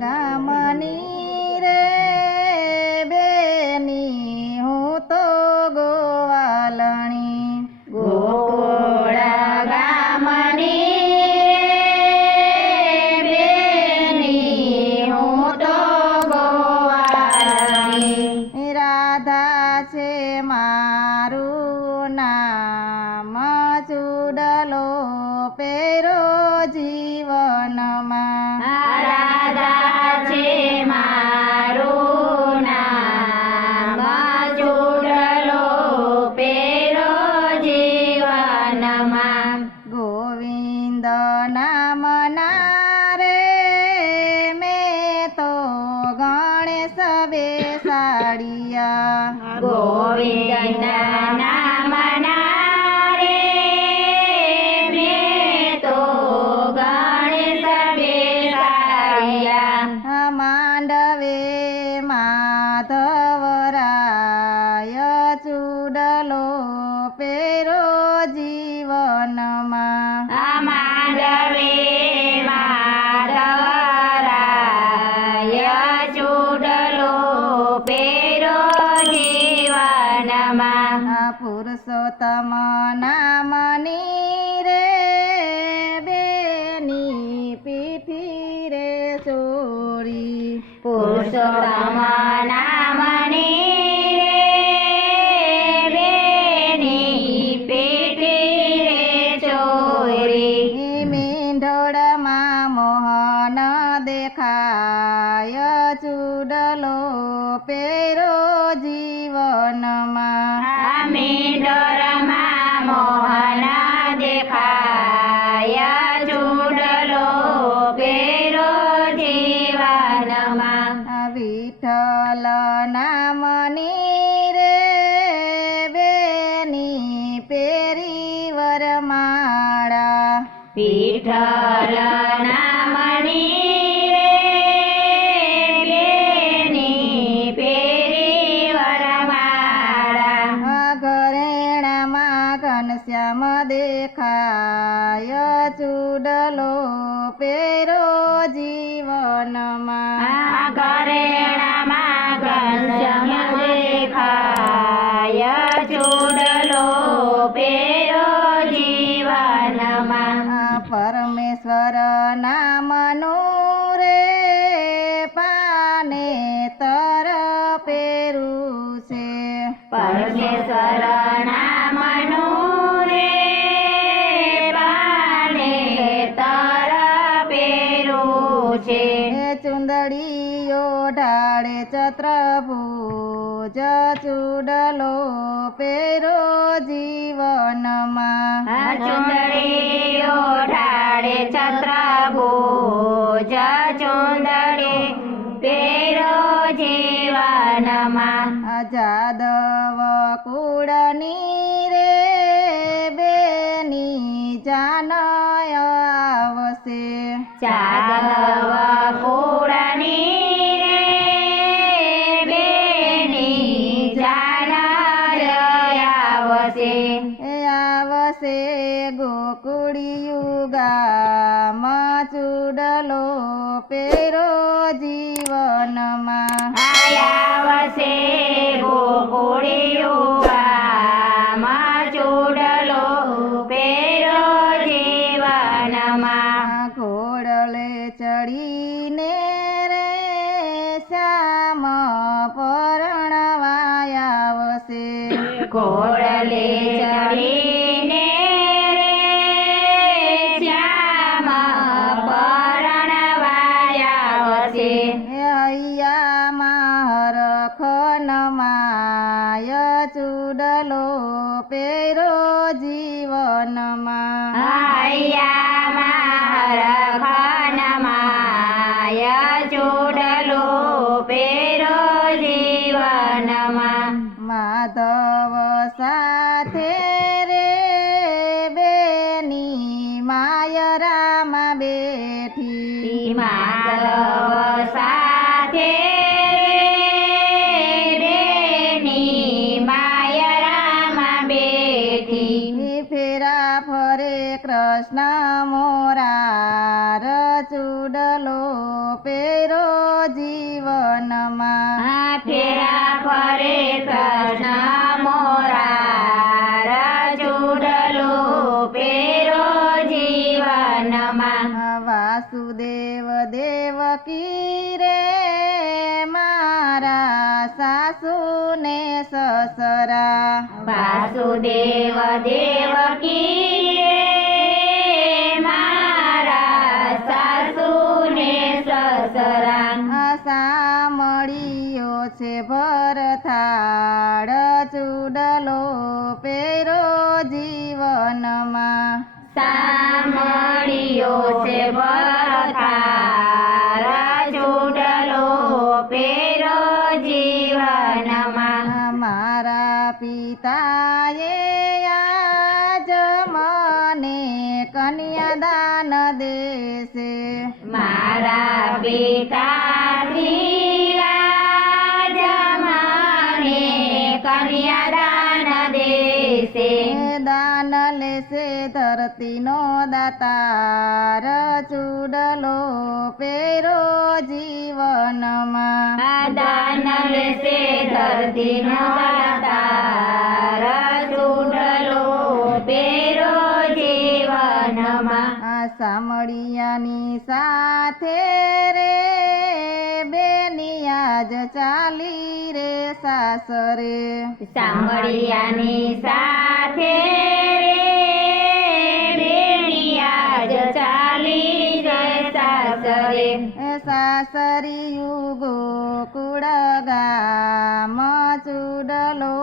ગામની રે બેની હું તો ગોવાલણી ગોકુળ ગામની બેની હું તો ગોવાળણી રાધા છે મારું નામ ચૂડલો પેરો જીવનમાં રાધા છે મારું નામ ચૂડલો પેરો જીવનમાં ગોવિંદ નામ ના રે મેં તો ગણેશ બેસાડિયા ગોવિંદ નામ રે મેં તો ગણેશ બેસાડ્યા માંડવે માધવરાય ચૂડલો પેરો જીવનમાં માંડવે માધવરાય ચૂડલો પેરો જીવનમાં પુરુષોત્તમ નામની રે બેની પીઠી રે ચોરી પુરુષોત્તમ નામની રે બેની પેટી રે ચોરી મીંઢોળમાં મોહન દેખાય ચૂડલો પેરો જીવનમાં મીંઢોરમાં મોહન દેખાય ચૂડલો પેરો જીવનમાં વિઠ્ઠલ નામની રે બેની પેરી વરમાળા વિઠ્ઠલ નામની રે બેની પેરી વરમાળા ઘરેણામાં ઘનશ્યામ દેખાય ચૂડલો પેરો જીવનમાં ઘરેણામાં ઘનશ્યામ દેખાય ચૂડલો પેરો જીવનમાં પરમેશ્વર નામનું રે પાને તર પેરું છે પરમેશ્વર નામનું રે પાને તર પેરું છે ચુંદડીઓ ઢાળે ચત્રભુજ ચૂડલો પેરો જીવનમાં ચુંદડીઓ ઢાળે છત્રભુજ ચુંદડી પેરો જીવનમાં જાદવ કુળની રે બેની જાનય આવશે જાદવ કુળની રે બેની જાનય આવશે આવશે ગોકુળિયું ગામ ચૂડલો પેરો જીવનમાં આવશે ગોકુળિયું ગામ ચૂડલો પેરો જીવનમાં ઘોડલે ચડીને રે શ્યામ પરણવાય આવશે ઘોડલે ચડીને રે શ્યામ પરણવાય આવશે હૈયામાં હરખનમાય ચૂડલો પેરો જીવનમાં હૈયામાં રખનમાય ચૂડલો પેરો જીવનમાં માધવ સાથે રે બેની માયરામાં બેઠી માધવ સાથે બેની માયરામાં બેઠી ફેરા ફરે કૃષ્ણ મોરાર ચૂડલો પેરો જીવનમાં ફેરા ફરે કૃષ્ણ મોરા ચૂડલો પેરો જીવનમાં વાસુદેવ દેવકી રે મારા સાસુને સસરા વાસુદેવ દેવકી રે મારા સાસુને સસરા સામળીયો છે ભરથાળ ચૂડલો પેરો જીવનમાં સામળીયો છે ભરથાર ચૂડલો પેરો જીવનમાં મારા પિતાએ આજ મને કન્યાદાન દેશે મારા પિતાશ્રી આજ મને કન્યાદાન દેશે દાન લેશે ધરતીનો દાતાર ચૂડલો પેરો જીવનમાં દાન લેશે ધરતીનો દાતાર ચૂડલો પેરો જીવનમાં સામળિયાની સાથે રે બેનિયાજ ચાલી રે સાસરે સામળિયાની સાથે બેનિયાજ ચાલી જાય સાસરે સાસરિયું ગોકુળ ગામ ચૂડલો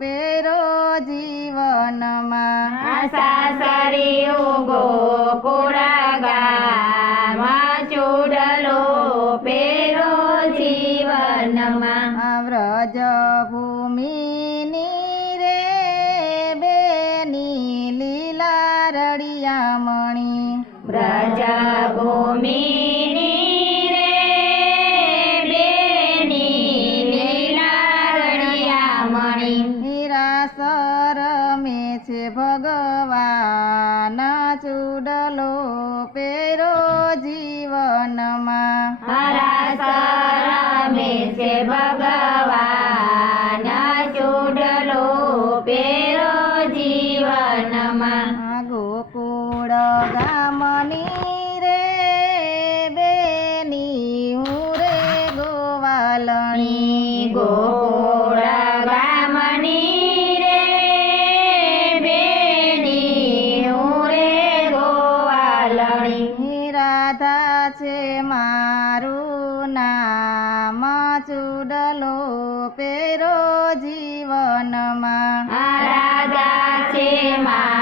પેરો જીવનમાં સાસરિયું ગોકુળ ગામ ચૂડલો પેરો જીવનમાં વ્રજ ભૂમિની રે બેની લીલા રળિયામણી વ્રજ ભૂમિની રે બેની લીલા રળિયામણી હીરાસર મે છે ભગવાન ચૂડલો પેરો જીવનમાં હરાસરમે છે ભગવાન ચૂડલો પેરો જીવનમાં ગોકુળ ગામની રે બેની હું રે ગોવાલણી ગોકુળ ગામની રે બેની ઉરે ગોવાલણી રાધા છે મારું નામ ચૂડલો પેરો જીવનમાં રાધા છે મા